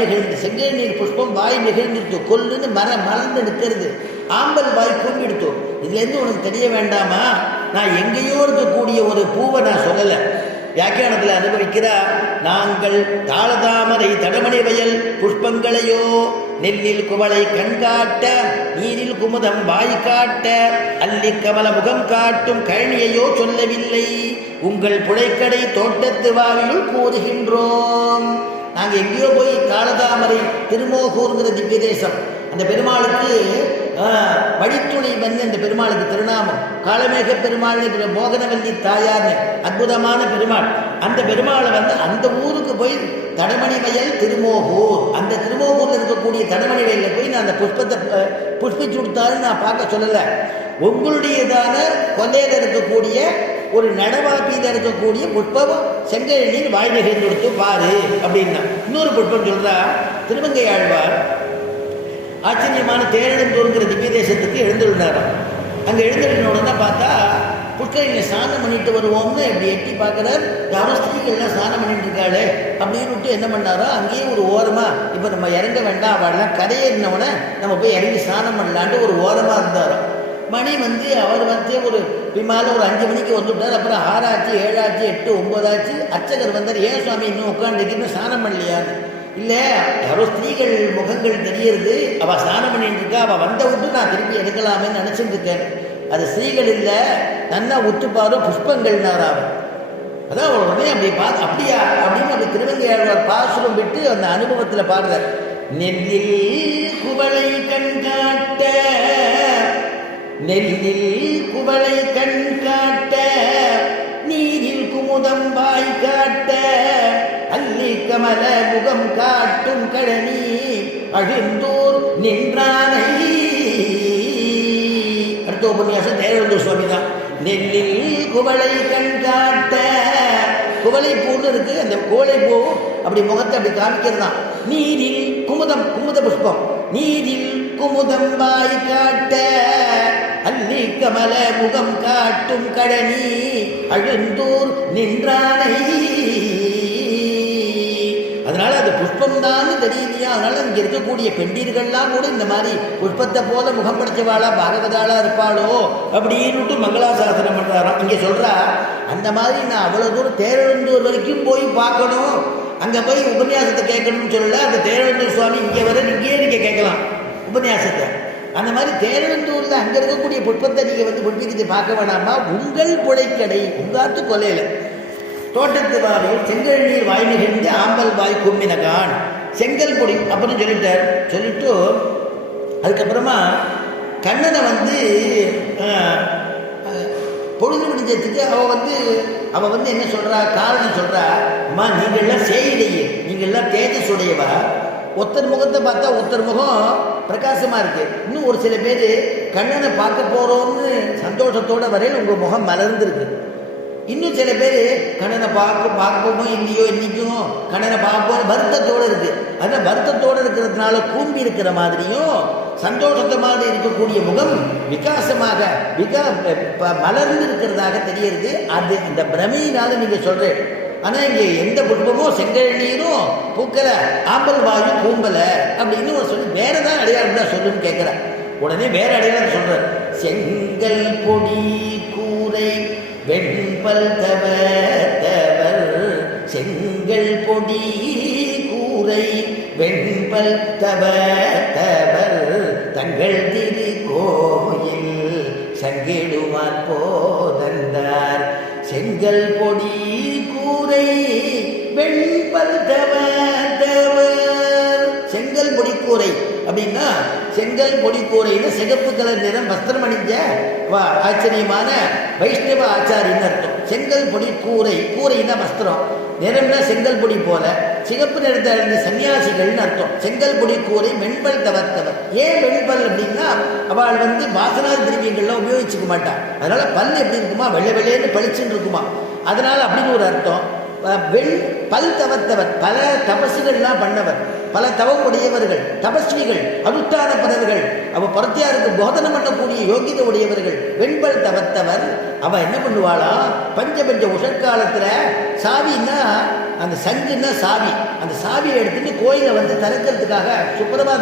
நிகழ்ந்து, செங்கல் நீர் புஷ்பம் வாய் நிகழ்ந்துட்டு கொல்லுன்னு மலர்ந்து நிற்கிறது, ஆம்பல் வாய் கூம்பிடுத்தோம். இதுலேருந்து உனக்கு தெரிய வேண்டாமா, நான் எங்கேயோ இருக்கக்கூடிய ஒரு பூவை நான் சொல்லலை. வியாக்கியானத்தில் அனுபவிக்கிறார், நாங்கள் தாளதாமரை தடமணி வயல் புஷ்பங்களையோ நெல்லில் குவளை கண்காட்ட நீரில் குமுதம் வாய் காட்ட அல்லி கமல முகம் காட்டும் கழனியையோ சொல்லவில்லை, உங்கள் புழைக்கடை தோட்டத்து வாவியுள் கூறுகின்றோம். நாங்கள் எங்கேயோ போய் தாளதாமரை திருமோகூர்ங்கிற திவ்ய தேசம், அந்த பெருமாளுக்கு வழித்துணை வந்து அந்த பெருமாளுக்கு திருநாமம் காளமேக பெருமாள், மோகனவல்லி தாயார்னு அற்புதமான பெருமாள். அந்த பெருமாளை வந்து அந்த ஊருக்கு போய் தடமணி வயல் திருமோகூர், அந்த திருமோகூரில் இருக்கக்கூடிய தடமணி வயலில் போய் நான் அந்த புஷ்பத்தை புஷ்பிச்சு கொடுத்தாருன்னு நான் பார்க்க சொல்லலை. உங்களுடையதான கொல்லையில் இருக்கக்கூடிய ஒரு நடவாப்பியில் இருக்கக்கூடிய புஷ்பம் செங்கழில் வாய் நிகழ்ந்து கொடுத்து பாரு அப்படின்னா. இன்னொரு புஷ்பம் சொல்றா, திருமங்கை ஆழ்வார் ஆச்சரியமான தேரழந்தூருங்கிற திவ்ய தேசத்துக்கு எழுந்துள்ளாராம். அங்கே எழுந்துடனோட பார்த்தா புஷ்கரியில் ஸ்நானம் பண்ணிட்டு வருவோம்னு இப்படி எட்டி பார்க்குறார். யாரும் ஸ்திரீகள்லாம் ஸ்நானம் பண்ணிட்டு இருக்காளே அப்படின்னு விட்டு என்ன பண்ணாரோ, அங்கேயே ஒரு ஓரமாக இப்போ நம்ம இறங்க வேண்டாம், அவள்லாம் கரையேறினவுடனே நம்ம போய் இறங்கி ஸ்நானம் பண்ணலான்ட்டு ஒரு ஓரமாக இருந்தாரோ. மணி வந்து அவர் வந்து ஒரு பிமால ஒரு 5 மணிக்கு வந்துவிட்டார். அப்புறம் 6 ஆச்சு, 7 ஆச்சு, 8, 9 ஆச்சு. அர்ச்சகர் வந்தார், ஏன் சுவாமி இன்னும் உட்காந்துருக்கீங்க, ஸ்நானம் பண்ணலையான்னு. இல்லை, யாரோ ஸ்திரீகள் முகங்கள் தெரியறது, அவள் ஸ்நானம் பண்ணிட்டு இருக்கா, அவள் வந்த விட்டு நான் திருப்பி எடுக்கலாமேன்னு நினச்சிட்டு இருக்கேன். அது ஸ்திரீகள் இல்லை, நன்னா உத்துப்பாரோ புஷ்பங்கள்னாராவன். அதான் உடனே அப்படி அப்படியா அப்படின்னு அப்படி திருவங்கை ஆழ்வார் பாசுரம் விட்டு அந்த அனுபவத்தில் பாடுறார். நெல்லில் குவளை கண் காட்ட, நெல்லில் குவளை கண் காட்ட நீரில் குமுதம் வாய் காட்ட அல்லி கமல முகம் காட்டும் கழனி அழிந்தூர் நின்றானை. அடுத்த உபன்யாசம் தேவந்தூர் சுவாமி தான். நெல்லில் குவளை கண் காட்ட, குவளை பூன்னு இருக்கு, அந்த குவளை பூ அப்படி முகத்தை அப்படி காமிக்கிறது தான். நீரில் குமுதம், குமுத புஷ்பம், நீரில் குமுதம் வாய் காட்ட அல்லி கமல முகம் காட்டும் கழனி அழுந்தூர் நின்றானை. அதனால அது புஷ்பம் தான் தெரியலையா, அதனால இங்கே இருக்கக்கூடிய பெண்டீர்கள்லாம் கூட இந்த மாதிரி புஷ்பத்தை போல முகம் படைச்சவாளா பாகவதாளா இருப்பாளோ அப்படின்னு மங்களாசாசனம் பண்றாராம். இங்கே சொல்றா, அந்த மாதிரி நான் அவ்வளோ தூரம் தேரழந்தூர் வரைக்கும் போய் பார்க்கணும், அங்கே போய் உபன்யாசத்தை கேட்கணும்னு சொல்லல. அந்த தேரழந்தூர் சுவாமி இங்கே வர இங்கேயே நீங்கள் கேட்கலாம் உபன்யாசத்தை. அந்த மாதிரி தேரழந்தூரில் அங்கே இருக்கக்கூடிய புஷ்பத்தை நீங்கள் வந்து புஷ்பிக்கத்தை பார்க்க வேணாமா, உங்கள் புழைக்கடை உங்காத்து கொலையில் தோட்டத்து வாரியில் செங்கல் நீர் வாய் நிகழ்ந்து ஆம்பல் வாய் கும்பினகான் செங்கல் பொடி அப்படின்னு சொல்லிட்டார். சொல்லிட்டு அதுக்கப்புறமா கண்ணனை வந்து பொழுது முடிஞ்சதுக்கு அவள் வந்து என்ன சொல்கிறா, காரணம் சொல்கிறா, அம்மா நீங்கள்லாம் சேயிடையே, நீங்கள்லாம் தேஜஸுடையவா, ஒருத்தர் முகத்தை பார்த்தா ஒருத்தர் முகம் பிரகாசமாக இருக்குது. இன்னும் ஒரு சில பேர் கண்ணனை பார்க்க போகிறோம்னு சந்தோஷத்தோடு வரையில் உங்கள் முகம் மலர்ந்துருக்கு. இன்னும் சில பேர் கண்ணனை பார்ப்போமோ இல்லையோ, இன்றைக்கும் கண்ணனை பார்ப்போம் வருத்தத்தோடு இருக்குது. அதனால் வருத்தத்தோடு இருக்கிறதுனால கூம்பி இருக்கிற மாதிரியும் சந்தோஷத்தமாக இருக்கக்கூடிய முகம் விகாசமாக மலர்ந்து இருக்கிறதாக தெரிகிறது. அது அந்த பிரமையினால நீங்கள் சொல்கிறேன். ஆனால் இங்கே எந்த புஷ்பமோ செங்கல் நீரும் பூக்கலை, ஆம்பல் வாயு கூம்பலை அப்படின்னு ஒரு சொல்லி வேற தான் அடையாளம் தான் சொல்லுன்னு கேட்குறேன். உடனே வேற அடையாளம் சொல்கிறார். செங்கல் பொடி கூரை வெண்பல் தவர் செங்கல் பொடி கூரை வெண்பல் தவர் தங்கள் திரு கோயில் சங்கிடுவார் போதந்தார். செங்கல் பொடி கூரை வெண்பல் தவர், செங்கல் பொடி கூரை அப்படின்னா செங்கல் பொடி கூரைன்னு சிகப்பு கலர் நிறம் வஸ்திரம் அணிஞ்ச ஆச்சரியமான வைஷ்ணவ ஆச்சாரின்னு அர்த்தம். செங்கல் பொடி கூரை, கூரைன்னா வஸ்திரம், நிறம்னா செங்கல் பொடி போல, சிகப்பு நிறத்தை அடைந்த சன்னியாசிகள்னு அர்த்தம். செங்கல் பொடி கூரை வெண்பல் தவர்த்தவர். ஏன் வெண்பல் அப்படின்னா அவள் வந்து வாசனா திரவியங்கள்லாம் உபயோகிச்சுக்க மாட்டாள். அதனால பல் எப்படி இருக்குமா, வெள்ளை வெள்ளைன்னு பளிச்சுன்னு இருக்குமா, அதனால அப்படின்னு ஒரு அர்த்தம். பல் தவத்தவர், பல தபசுகள்லாம் பண்ணவர், பல தவம் உடையவர்கள், தபஸ்விகள், அனுஷ்டான பரவர்கள், அவள் புறத்தியாருக்கு போதனை பண்ணக்கூடிய யோகிதை உடையவர்கள். வெண்பல் தவத்தவர் அவள் என்ன பண்ணுவாளா, பஞ்ச உஷற்காலத்தில் சாவின்னா அந்த சங்குன்னா சாவி, அந்த சாவியை எடுத்துட்டு கோயிலை வந்து திறக்கிறதுக்காக சுப்பிரபாத